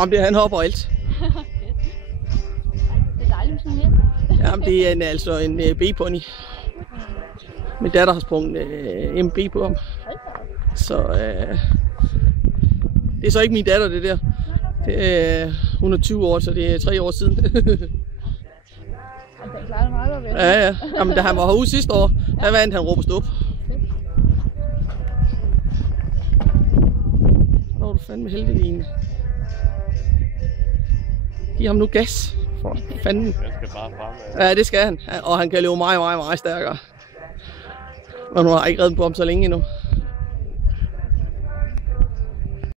Jamen, han hopper alt. Det er dejligt med sådan en. Jamen, det er altså en B-pony. Min datter har sprunget MB på ham. Så det er så ikke min datter, det der. Hun er 20 år, så det er 3 år siden. Han klarer det meget godt. Ja. Jamen, da han var herude sidste år, der vandt han råb og stop. Nå, du fandme heldig, Line. Giv ham nu gas. For fanden. Han skal bare frem. Ja, det skal han. Og han kan løbe meget stærkere. Og nu har jeg ikke reddet på ham så længe endnu.